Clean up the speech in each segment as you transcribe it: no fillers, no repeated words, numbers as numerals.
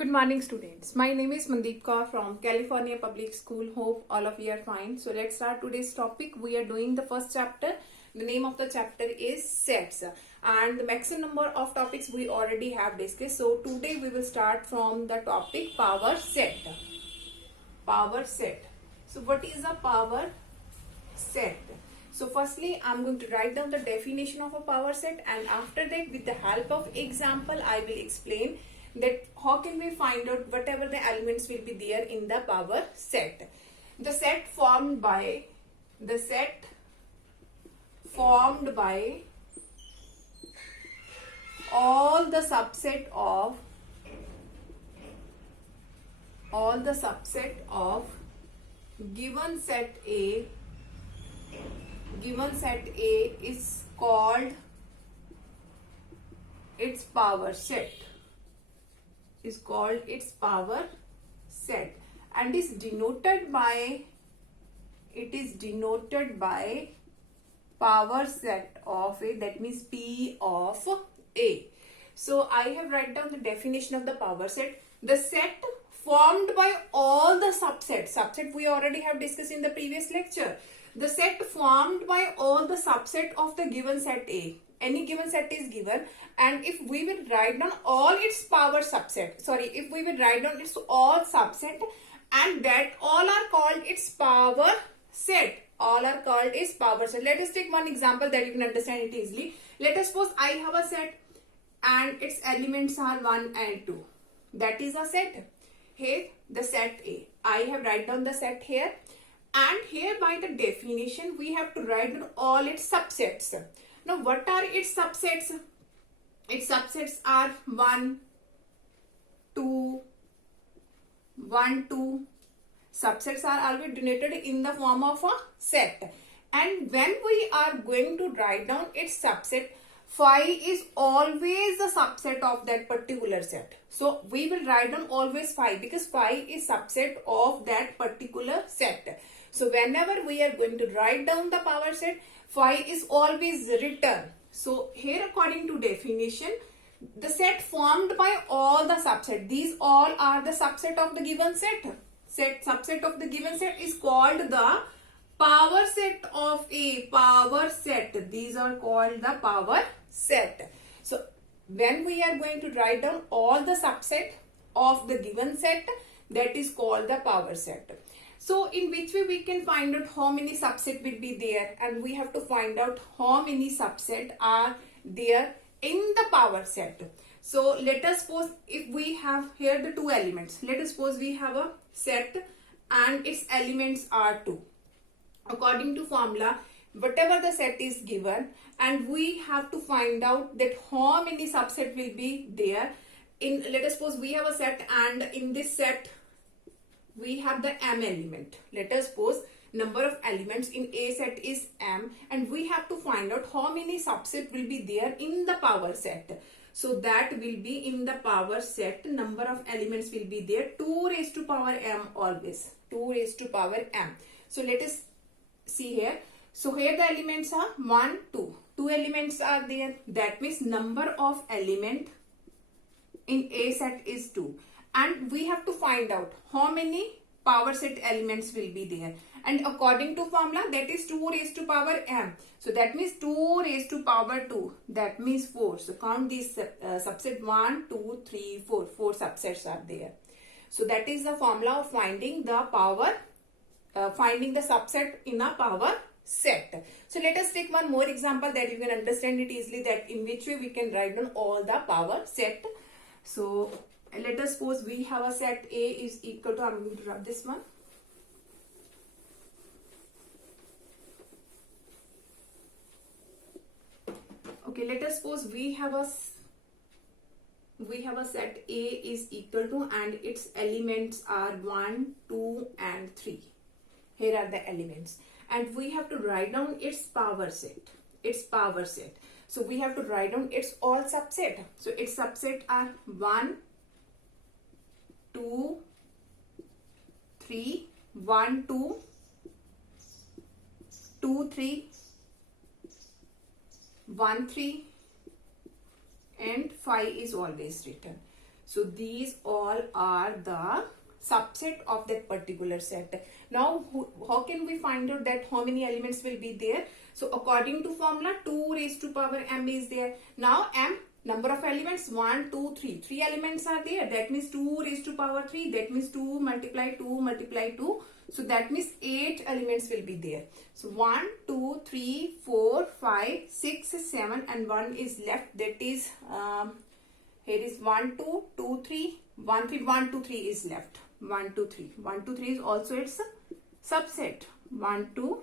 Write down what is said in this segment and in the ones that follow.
Good morning, students. My name is Mandeep Kaur from California Public School. Hope all of you are fine. So let's start today's topic. We are doing the first chapter. The name of the chapter is sets, and the maximum number of topics we already have discussed. So today we will start from the topic power set. Power set. So what is a power set? So firstly, I'm going to write down the definition of a power set, and after that, with the help of example, I will explain that how can we find out whatever the elements will be there in the power set. The set formed by all the subset of given set A is called its power set, and is denoted by power set of A, that means P of A. So I have write down the definition of the power set. The set formed by all the subset we already have discussed in the previous lecture. The set formed by all the subset of the given set A. Any given set is given, and if we will write down all its power subset, if we will write down its all subset, and that all are called its power set. Let us take one example that you can understand it easily. Let us suppose I have a set and its elements are 1 and 2. That is a set. Here the set A. I have write down the set here, and here by the definition we have to write down all its subsets. Now what are its subsets? Its subsets are 1, 2. Subsets are always denoted in the form of a set. And when we are going to write down its subset, phi is always the subset of that particular set. So we will write down always phi, because phi is subset of that particular set. So whenever we are going to write down the power set, phi is always written. So here according to definition, the set formed by all the subset, these all are the subset of the given set. Subset of the given set is called the power set of A. Power set. These are called the power set. So when we are going to write down all the subset of the given set, that is called the power set. So in which way we can find out how many subset will be there, and we have to find out how many subset are there in the power set. So let us suppose if we have here the two elements. Let us suppose we have a set and its elements are 2. According to formula, whatever the set is given, and we have to find out that how many subset will be there. Let us suppose we have a set, and in this set we have the m element. Let us suppose number of elements in A set is m, and we have to find out how many subset will be there in the power set. So that will be in the power set, number of elements will be there 2 raised to power m, always 2 raised to power m. So let us see here. So here the elements are 1, 2. 2 elements are there. That means number of element in A set is 2. And we have to find out how many power set elements will be there. And according to formula, that is 2 raised to power m. So that means 2 raised to power 2. That means 4. So count these subset 1, 2, 3, 4. 4 subsets are there. So that is the formula of finding the power, finding the subset in a power set. So let us take one more example that you can understand it easily, that in which way we can write down all the power set. So let us suppose we have a set A is equal to, I'm going to rub this one. Okay, let us suppose we have a set A is equal to, and its elements are 1, 2 and 3. Here are the elements, and we have to write down its power set. So we have to write down its all subset. So its subset are 1, 2, 3, 1, 2, 2, 3, 1, 3 and 5 is always written. So these all are the subset of that particular set. Now how can we find out that how many elements will be there? So according to formula, 2 raised to power m is there. Now m, number of elements 1 2 3, 3 elements are there. That means 2 raised to power 3, that means 2 multiply 2 multiply 2. So that means 8 elements will be there. So 1 2 3 4 5 6 7 and 1 is left. That is here is 1 2 2 3 1 3 1 2 3 is left. 1 2 3 1 2 3 is also its subset. 1 2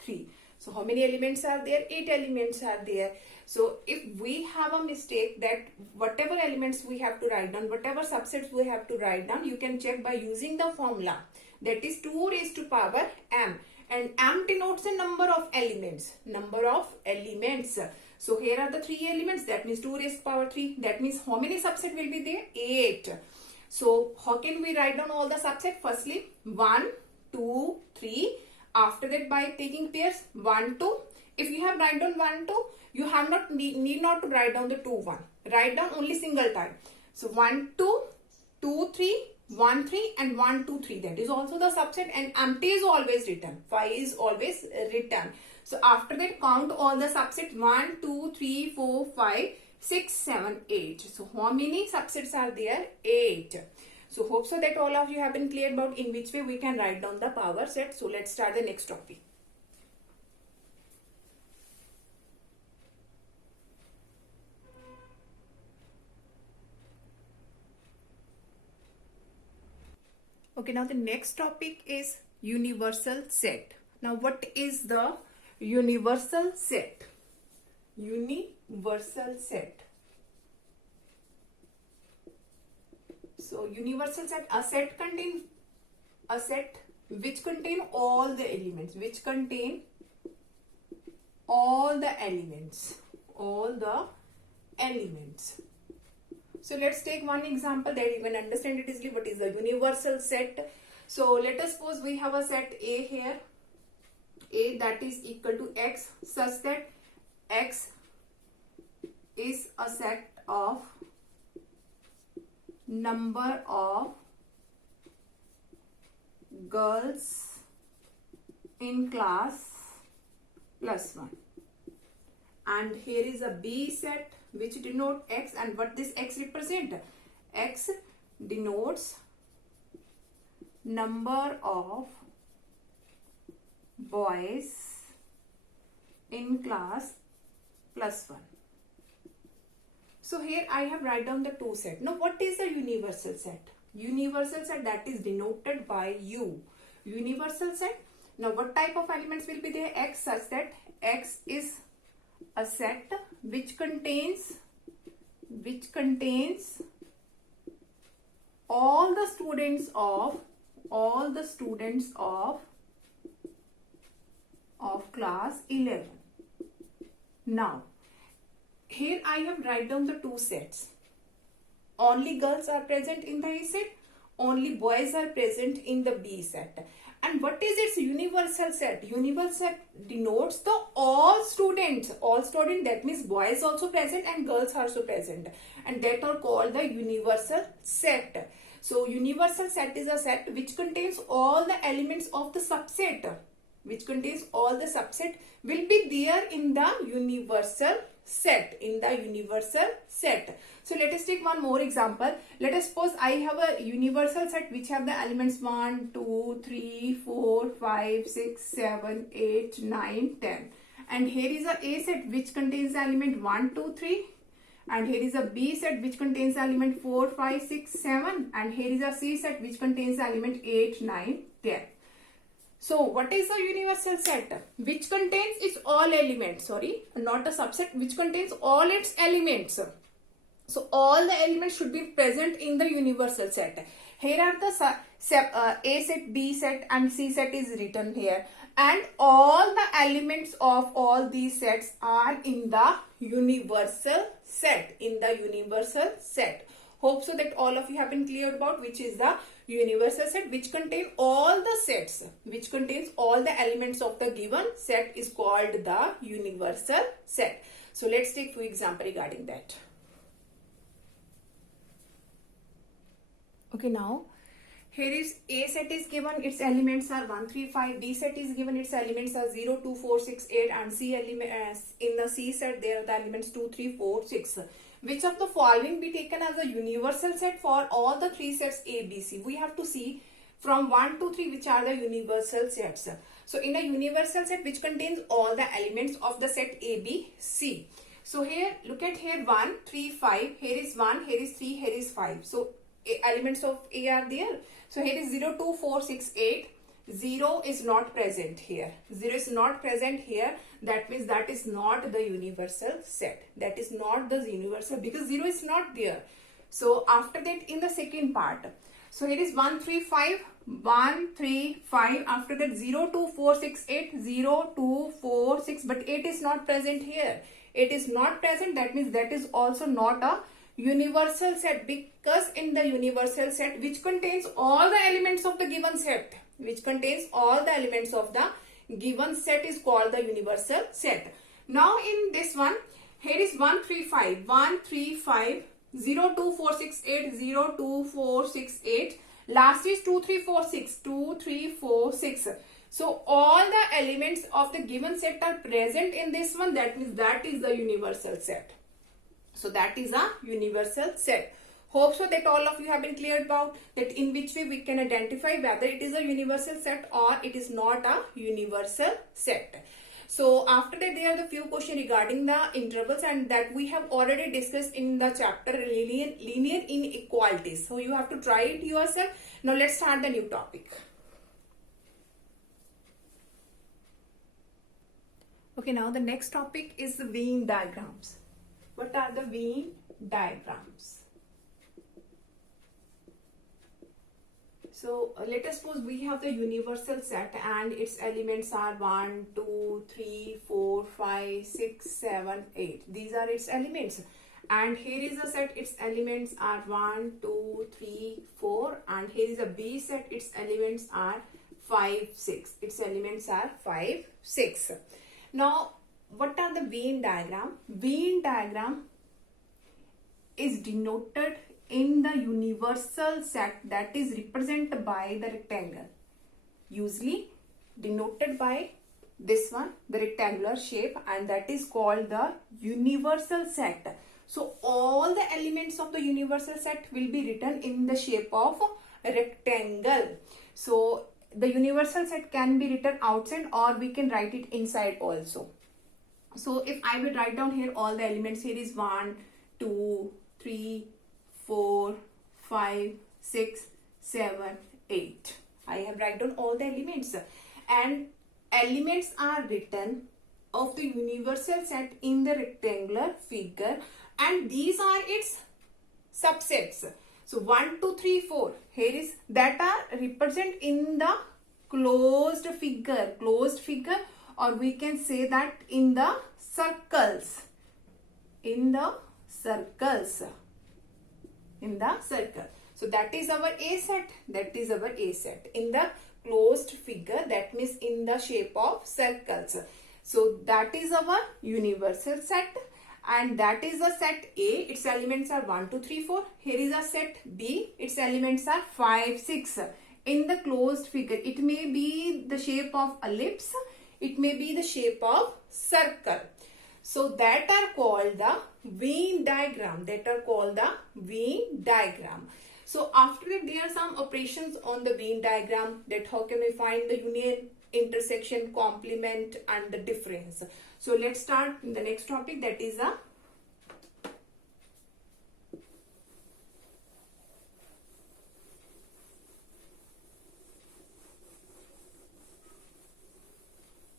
3. So how many elements are there? 8 elements are there. So if we have a mistake that whatever elements we have to write down, whatever subsets we have to write down, you can check by using the formula. That is 2 raised to power m. And m denotes a number of elements. Number of elements. So here are the 3 elements. That means 2 raised to power 3. That means how many subset will be there? 8. So how can we write down all the subset? Firstly 1, 2, 3. After that by taking pairs 1, 2. If you have write down 1, 2, you have not need not to write down the 2, 1. Write down only single time. So 1, 2, 2, 3, 1, 3 and 1, 2, 3. That is also the subset and empty is always written. 5 is always written. So after that count all the subsets 1, 2, 3, 4, 5, 6, 7, 8. So how many subsets are there? 8. So hope so that all of you have been clear about in which way we can write down the power set. So let's start the next topic. Okay, now the next topic is universal set. Now what is the universal set? Universal set. So universal set, a set which contain all the elements, So let's take one example that you can understand it easily what is the universal set. So let us suppose we have a set A here, A that is equal to X, such that X is a set of number of girls in class plus 1. And here is a B set which denote X, and what this X represent? X denotes number of boys in class plus 1. So here I have write down the 2 set. Now what is the universal set? Universal set, that is denoted by U. Universal set. Now what type of elements will be there? X, such that X is a set which contains all the students of class 11. Now here I have write down the 2 sets. Only girls are present in the A set, only boys are present in the B set. And what is its universal set? Universal set denotes the all students, that means boys also present and girls also present, and that are called the universal set. So universal set is a set which contains all the elements of the subset, will be there in the universal set, So let us take one more example. Let us suppose I have a universal set which have the elements 1, 2, 3, 4, 5, 6, 7, 8, 9, 10. And here is a A set which contains the element 1, 2, 3. And here is a B set which contains the element 4, 5, 6, 7. And here is a C set which contains the element 8, 9, 10. So what is a universal set? Which contains its all elements, not a subset, which contains all its elements. So all the elements should be present in the universal set. Here are the A set, B set and C set is written here. And all the elements of all these sets are in the universal set. Hope so that all of you have been clear about which is the universal set, which contain all the sets, which contains all the elements of the given set is called the universal set. So let's take few example regarding that. Okay, now here is A set is given, its elements are 1, 3, 5. B set is given, its elements are 0, 2, 4, 6, 8. And C element, in the C set, there are the elements 2, 3, 4, 6. Which of the following be taken as a universal set for all the three sets A, B, C? We have to see from 1 to 3 which are the universal sets. So in a universal set which contains all the elements of the set A, B, C. So here, look at here 1, 3, 5. Here is 1, here is 3, here is 5. So elements of A are there. So here is 0, 2, 4, 6, 8. 0 is not present here. 0 is not present here. That means that is not the universal set. That is not the universal because 0 is not there. So after that in the second part. So here is 1, 3, 5. 1, 3, 5. After that 0, 2, 4, 6, 8. 0, 2, 4, 6. But 8 is not present here. 8 is not present. That means that is also not a universal set, because in the universal set which contains all the elements of the given set, which contains all the elements of the given set is called the universal set. Now in this one, here is 1, 3, 5. 1, 3, 5. 0, 2, 4, 6, 8. 0, 2, 4, 6, 8. Last is 2, 3, 4, 6. 2, 3, 4, 6. So all the elements of the given set are present in this one. That means that is the universal set. So that is a universal set. Hope so that all of you have been clear about that in which way we can identify whether it is a universal set or it is not a universal set. So after that there are the few questions regarding the intervals, and that we have already discussed in the chapter linear inequalities. So you have to try it yourself. Now let's start the new topic. Okay, now the next topic is the Venn diagrams. What are the Venn diagrams? So let us suppose we have the universal set and its elements are 1, 2, 3, 4, 5, 6, 7, 8. These are its elements. And here is a set, its elements are 1, 2, 3, 4. And here is a B set, its elements are 5, 6. Its elements are 5, 6. Now, what are the Venn diagram? Venn diagram is denoted in the universal set that is represented by the rectangle. Usually denoted by this one, the rectangular shape, and that is called the universal set. So all the elements of the universal set will be written in the shape of a rectangle. So the universal set can be written outside or we can write it inside also. So if I will write down here all the elements, here is 1, 2, 3, 4, 5, 6, 7, 8. I have written down all the elements, and elements are written of the universal set in the rectangular figure, and these are its subsets. So 1, 2, 3, 4 here is that are represent in the closed figure, or we can say that in the circles, in the circle. So that is our A set, in the closed figure, that means in the shape of circles. So that is our universal set, and that is a set A, its elements are 1, 2, 3, 4. Here is a set B, its elements are 5, 6. In the closed figure, it may be the shape of ellipse, it may be the shape of circle. So that are called the Venn diagram. So after that there are some operations on the Venn diagram, that how can we find the union, intersection, complement and the difference. So let's start in the next topic, that is a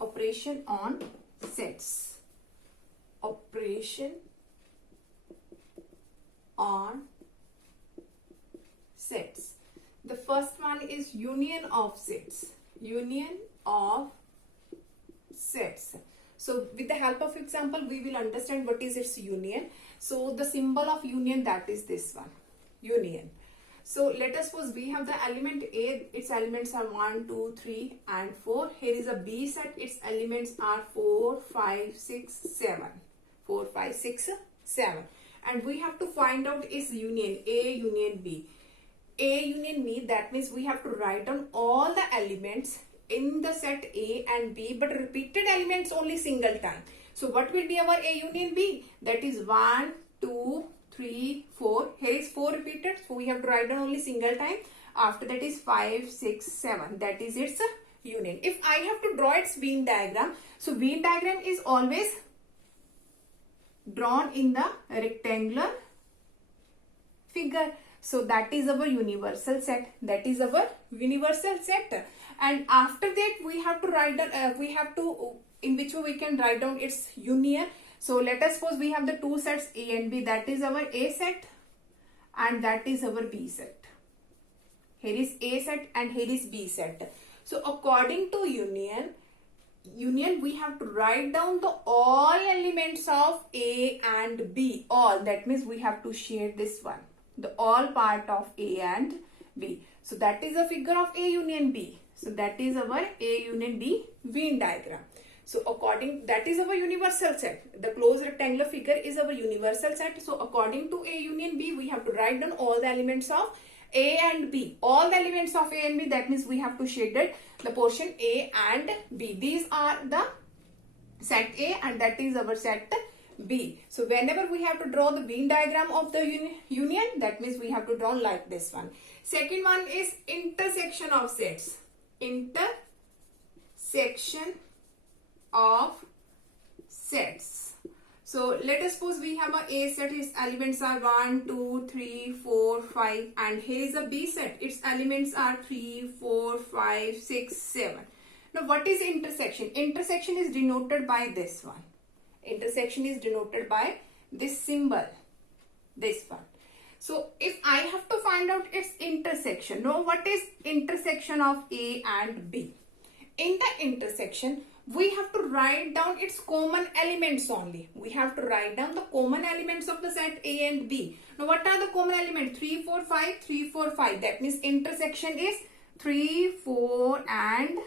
operation on sets. Operation on sets. The first one is union of sets. So with the help of example, we will understand what is its union. So the symbol of union, that is this one, union. So let us suppose we have the element A, its elements are 1, 2, 3 and 4. Here is a B set, its elements are 4, 5, 6, 7. 4, 5, 6, 7. And we have to find out its union, A union B. A union B, that means we have to write down all the elements in the set A and B, but repeated elements only single time. So what will be our A union B? That is 1, 2, 3, 4. Here is 4 repeated, so we have to write down only single time. After that is 5, 6, 7. That is its union. If I have to draw its Venn diagram, so Venn diagram is always drawn in the rectangular figure. So that is our universal set. That is our universal set. And after that we have to write down, in which way we can write down its union. So let us suppose we have the two sets A and B. That is our A set and that is our B set. Here is A set and here is B set. So according to union we have to write down the all elements of A and B. All, that means we have to share this one, the all part of A and B. So that is a figure of A union B. So that is our A union B Venn diagram. So that is our universal set. The closed rectangular figure is our universal set. So according to A union B, we have to write down all the elements of A and B. All the elements of A and B, that means we have to shade the portion A and B. These are the set A and that is our set B. So whenever we have to draw the Venn diagram of the union, that means we have to draw like this one. Second one is intersection of sets. Intersection of sets. So let us suppose we have a A set, its elements are 1, 2, 3, 4, 5 and here is a B set, its elements are 3, 4, 5, 6, 7. Now what is intersection? Intersection is denoted by this one. Intersection is denoted by this symbol, this one. So if I have to find out its intersection, now what is intersection of A and B? In the intersection, we have to write down its common elements only. We have to write down the common elements of the set A and B. Now what are the common elements? 3, 4, 5, 3, 4, 5. That means intersection is 3, 4 and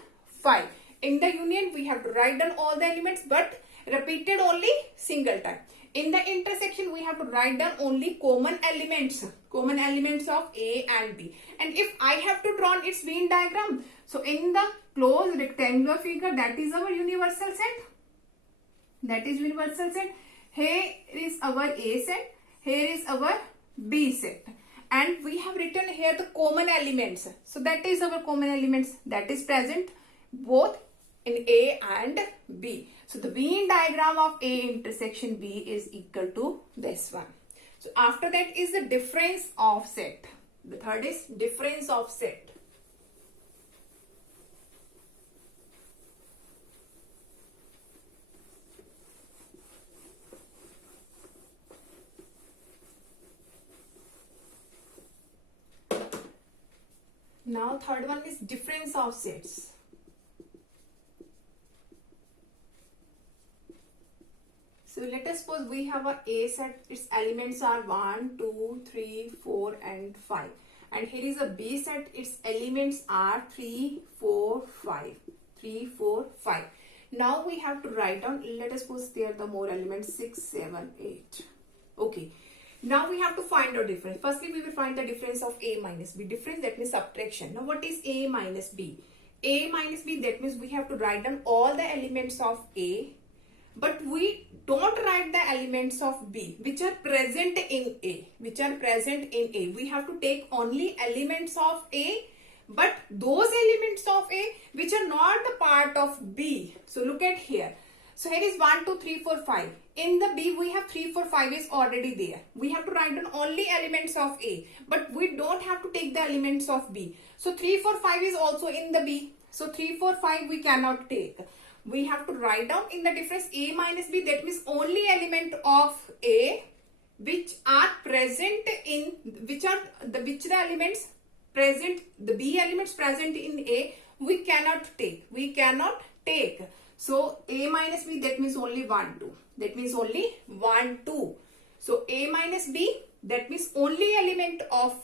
5. In the union, we have to write down all the elements but repeated only single time. In the intersection, we have to write down only common elements of A and B. And if I have to draw its Venn diagram, so in the closed rectangular figure, that is our universal set. That is universal set. Here is our A set. Here is our B set. And we have written here the common elements. So that is our common elements that is present both in A and B. So the Venn diagram of A intersection B is equal to this one. So after that is the difference of set. The third is difference of set. Now third one is difference of sets. So let us suppose we have a A set, its elements are 1, 2, 3, 4 and 5. And here is a B set, its elements are 3, 4, 5. 3, 4, 5. Now we have to write down, let us suppose there are the more elements 6, 7, 8. Okay. Now we have to find out difference. Firstly, we will find the difference of A minus B. Difference, that means subtraction. Now what is A minus B? A minus B, that means we have to write down all the elements of A. But we don't write the elements of B which are present in A. We have to take only elements of A, but those elements of A which are not the part of B. So look at here. So here is 1, 2, 3, 4, 5. In the B we have 3, 4, 5 is already there. We have to write down only elements of A, but we don't have to take the elements of B. So 3, 4, 5 is also in the B. So 3, 4, 5 we cannot take. We have to write down in the difference A minus B, that means only element of A which are present in, which the elements present, the B elements present in A we cannot take. So A minus B, that means only 1, 2. That means only 1, 2. So A minus B, that means only element of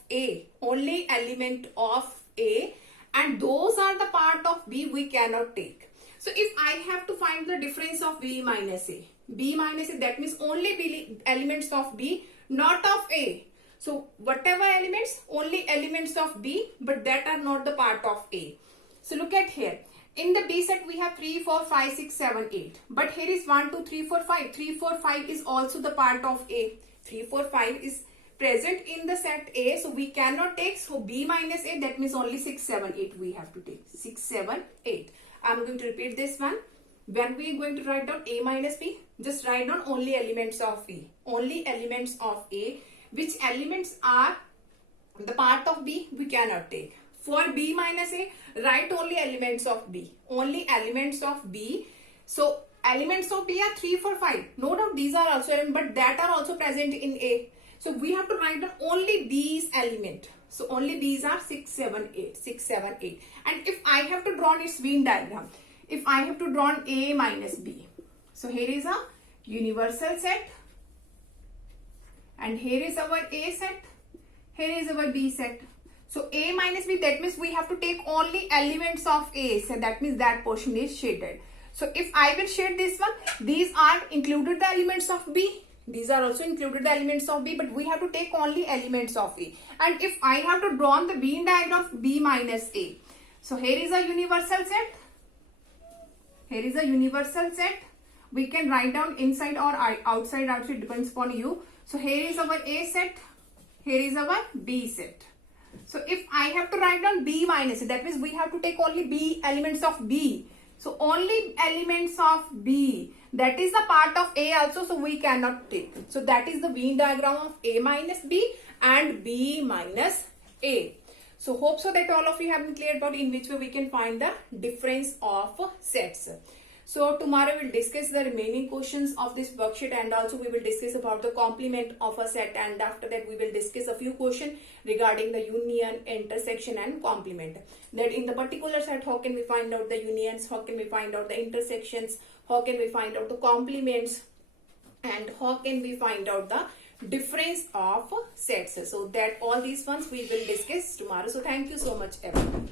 A. And those are the part of B we cannot take. So if I have to find the difference of B minus A, that means only B elements of B, not of A. So whatever elements, only elements of B, but that are not the part of A. So look at here. In the B set, we have 3, 4, 5, 6, 7, 8. But here is 1, 2, 3, 4, 5. 3, 4, 5 is also the part of A. 3, 4, 5 is present in the set A. So we cannot take, so B minus A, that means only 6, 7, 8 we have to take. 6, 7, 8. I'm going to repeat this one. When we are going to write down A minus B, just write down only elements of A. Only elements of A. Which elements are the part of B, we cannot take. For B minus A, write only elements of B. Only elements of B. So elements of B are 3, 4, 5. No doubt these are also elements, but that are also present in A. So we have to write down only B's element. So only B's are 6, 7, 8. 6, 7, 8. And if I have to draw its Venn diagram, if I have to draw A minus B. So here is a universal set. And here is our A set. Here is our B set. So A minus B, that means we have to take only elements of A. So that means that portion is shaded. So if I will shade this one, these are included the elements of B. These are also included the elements of B, but we have to take only elements of A. And if I have to draw the Venn diagram of B minus A. So here is a universal set. Here is a universal set. We can write down inside or outside, depends upon you. So here is our A set. Here is our B set. So if I have to write down B minus A, that means we have to take only B, elements of B. So only elements of B. That is the part of A also, so we cannot take. So that is the Venn diagram of A minus B and B minus A. So hope so that all of you have been clear about in which way we can find the difference of sets. So tomorrow we'll discuss the remaining questions of this worksheet, and also we will discuss about the complement of a set, and after that we will discuss a few questions regarding the union, intersection and complement. That in the particular set, how can we find out the unions, how can we find out the intersections, how can we find out the complements, and how can we find out the difference of sets. So that all these ones we will discuss tomorrow. So thank you so much everyone.